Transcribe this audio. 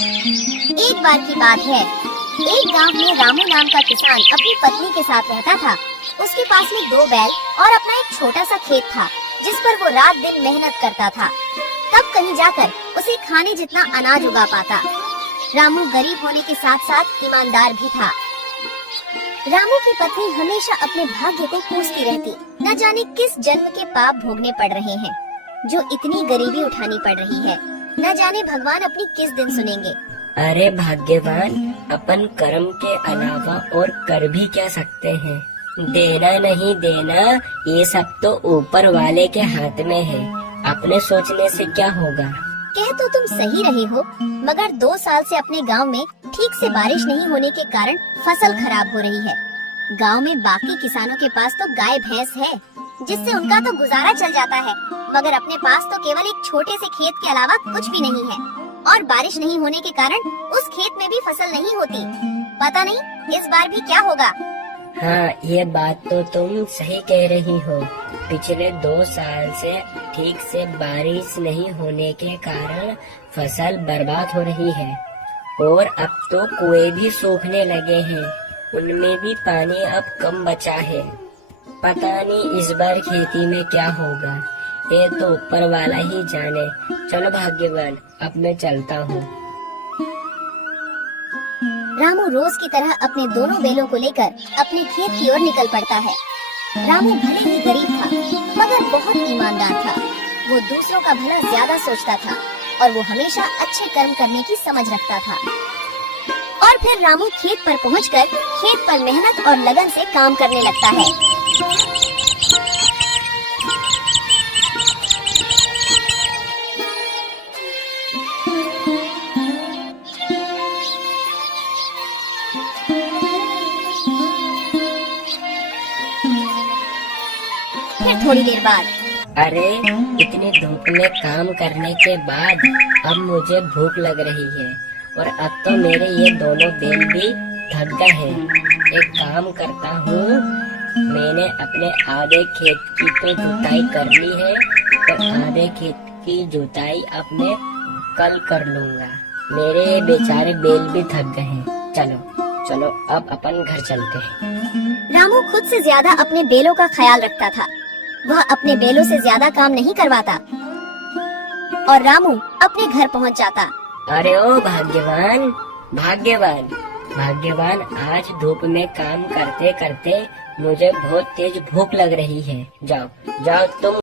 एक बार की बात है, एक गांव में रामू नाम का किसान अपनी पत्नी के साथ रहता था। उसके पास में 2 बैल और अपना एक छोटा सा खेत था, जिस पर वो रात दिन मेहनत करता था। तब कहीं जाकर उसे खाने जितना अनाज उगा पाता। रामू गरीब होने के साथ साथ ईमानदार भी था। रामू की पत्नी हमेशा अपने भाग्य को कोसती रहती। न जाने किस जन्म के पाप भोगने पड़ रहे हैं, जो इतनी गरीबी उठानी पड़ रही है। न जाने भगवान अपनी किस दिन सुनेंगे। अरे भाग्यवान, अपन कर्म के अलावा और कर भी क्या सकते हैं। देना नहीं देना ये सब तो ऊपर वाले के हाथ में है। अपने सोचने से क्या होगा। कह तो तुम सही रहे हो, मगर 2 साल से अपने गांव में ठीक से बारिश नहीं होने के कारण फसल खराब हो रही है। गांव में बाकी किसानों के पास तो गाय भैंस है, जिससे उनका तो गुजारा चल जाता है, मगर अपने पास तो केवल एक छोटे से खेत के अलावा कुछ भी नहीं है। और बारिश नहीं होने के कारण उस खेत में भी फसल नहीं होती। पता नहीं इस बार भी क्या होगा। हाँ, ये बात तो तुम सही कह रही हो। पिछले 2 साल से ठीक से बारिश नहीं होने के कारण फसल बर्बाद हो रही है। और अब तो कुएं भी सूखने लगे हैं, उनमें भी पानी अब कम बचा है। पता नहीं इस बार खेती में क्या होगा, ये तो ऊपर वाला ही जाने। चलो भाग्यवान, अब मैं चलता हूँ। रामू रोज की तरह अपने दोनों बैलों को लेकर अपने खेत की ओर निकल पड़ता है। रामू भले ही गरीब था, मगर बहुत ईमानदार था। वो दूसरों का भला ज्यादा सोचता था और वो हमेशा अच्छे कर्म करने की समझ रखता था। और फिर रामू खेत पर पहुंचकर खेत पर मेहनत और लगन से काम करने लगता है। फिर थोड़ी देर बाद, अरे इतनी धूप में काम करने के बाद अब मुझे भूख लग रही है और अब तो मेरे ये दोनों बैल भी थक गए हैं। एक काम करता हूँ, मैंने अपने आधे खेत की तो जुताई कर ली है, तो आधे खेत की जुताई अब मैं कल कर लूँगा। मेरे बेचारे बैल भी थक गए हैं। चलो चलो अब अपन घर चलते हैं। रामू खुद से ज्यादा अपने बैलों का ख्याल रखता था। वह अपने बैलों से ज्यादा काम नहीं करवाता और रामू अपने घर पहुंच जाता। अरे ओ भाग्यवान, भाग्यवान, भाग्यवान, आज धूप में काम करते करते मुझे बहुत तेज भूख लग रही है। जाओ जाओ तुम